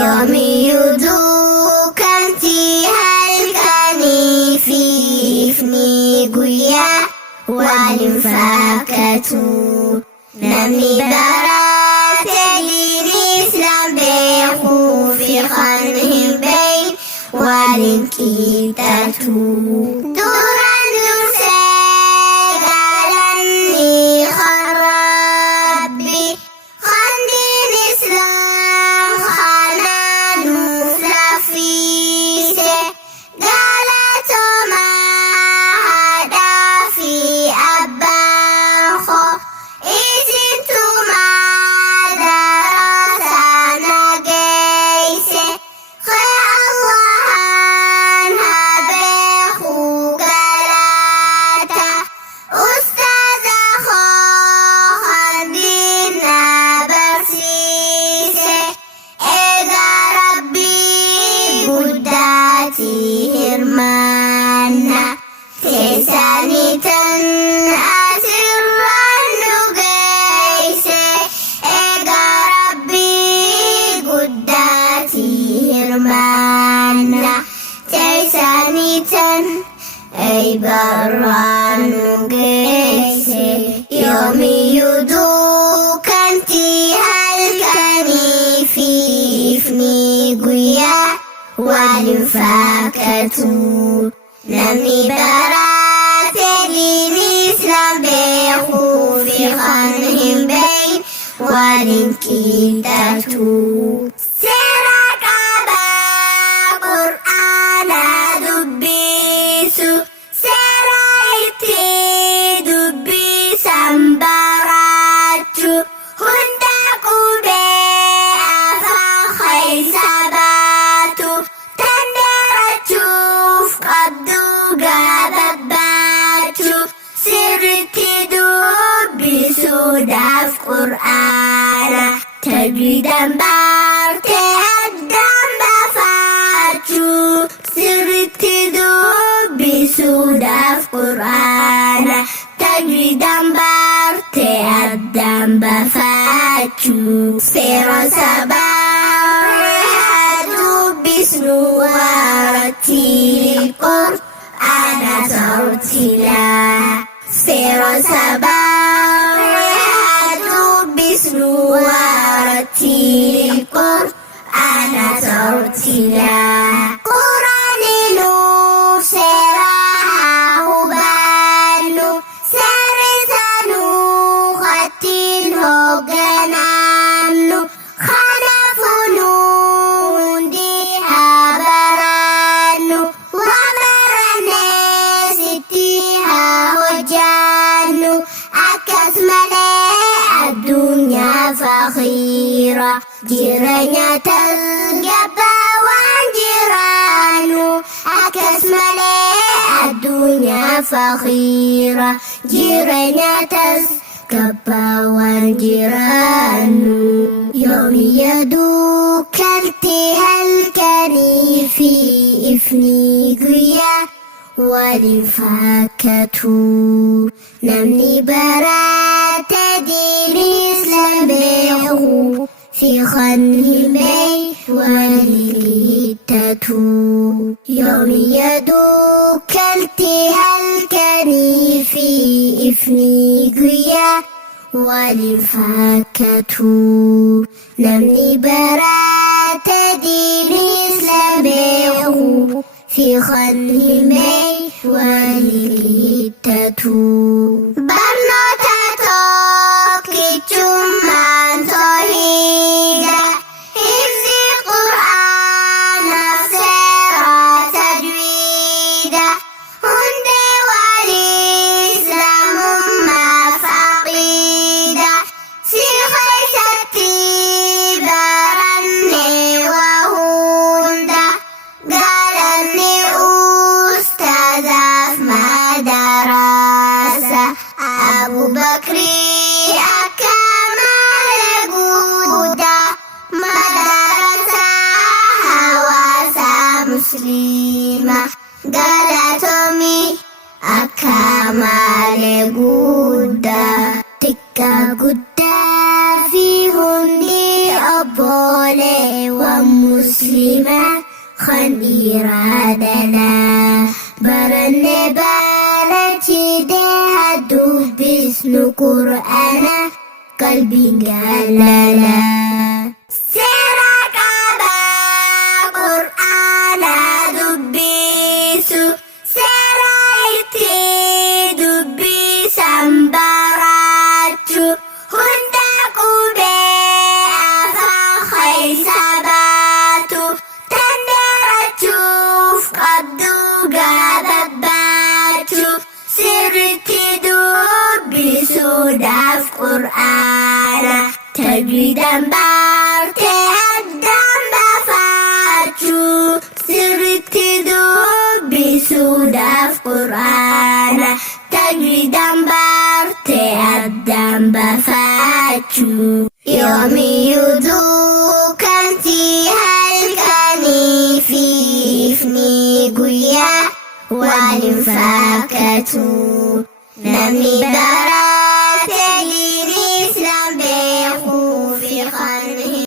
يومي duukantii halkanii fi ifni guyyaa waliin fakkaatu. Namni barate diinii Islaam beekuu fi kan hin beekne waliin qixxaatu. Duraan dursee galanni kan Rabbi kan diin Islaam kana nuuf laffise. Galatooma haadhaa fi abbaan koo isintumaa darasaa nageesse. Allahan haa beekuu galata. Ustaaza koo kan diin na barsiise. Egaa Rabbii guddaati hirmaanna. Teessanii tan asirraan nu geesse. Egaa Rabbii guddaati hirmaanna. Teessanii tan barraan nu geesse. Yoomiyyuu duukantii halkanii fi ifni guyyaa waliin fakkaatu. Namni barate diinii Islaam beekuu fi kan hin beekne waliin qixxaatu. Seera qabaa Qur'aana dubbisu. Seera itti dubbisan barachuu. Hunda qubee afaan keessa baatu. Tandarachuuf qabdu gabaabbaachuu. Sirriitti dubbisuudhaaf Qur'aana tajwiidaan bartee addaan baafachuu. Sirriitti dubbisuudhaaf Qur'aana tajwiidaan bartee addaan baafachuu. Seera sabaa dubbisnu warattiil Qur'aana tartiilaa. Seera sabaa dubbisnu warattiil Qur'aana tartiilaa. Quraanni nuuf seera haa hubannu. Seerisa nuu kattiin hoogganamnu. Kanaafuu nu hundi haa barannu. Waan barannes itti haa hojjannu. Akkas malee addunyaa fakhiira. Jireenya tasgabbaa waan jiraannu. Akkas malee addunyaa fakhiira. Jireenya tasgabbaa waan jiraannu. Yoomiyya duukantii halkanii fi ifni guyyaa waliin fakkaatu. Namni barate diinii Islaam beekuu fi kan hin beekne waliin qixxaatu. Yoomiyya duukantii halkanii fi ifni guyyaa waliin fakkaatu. Namni barate diinii Islaam beekuu fi kan hin beekne waliin qixxaatu. Barnoota tokkichummaan tawhiida. Hifzi Qur'aanaaf seera tajwiida. Hundee walii Islaamummaaf aqiida. Si keessatti barannee waa hunda. Galanni ustaazaaf madarasa. مسلمة خني رادنا برني بالتي ديها باسم قرآن قلبي قالنا سيرك أبا قرآن دبيسو سيرايتي دبيس أمباراتشو هندكو بأفا خيساباتو تندرتشوف قدو قابباتو سرتي دبيسو داف قرآن تجريدا بارتي هدام بفاتشو سرتي دبيسو داف قرآن تجريدا بارتي هدام بفاتشو يومي يدوك انتي هلكني في إفني قويا والمفاكتو نمي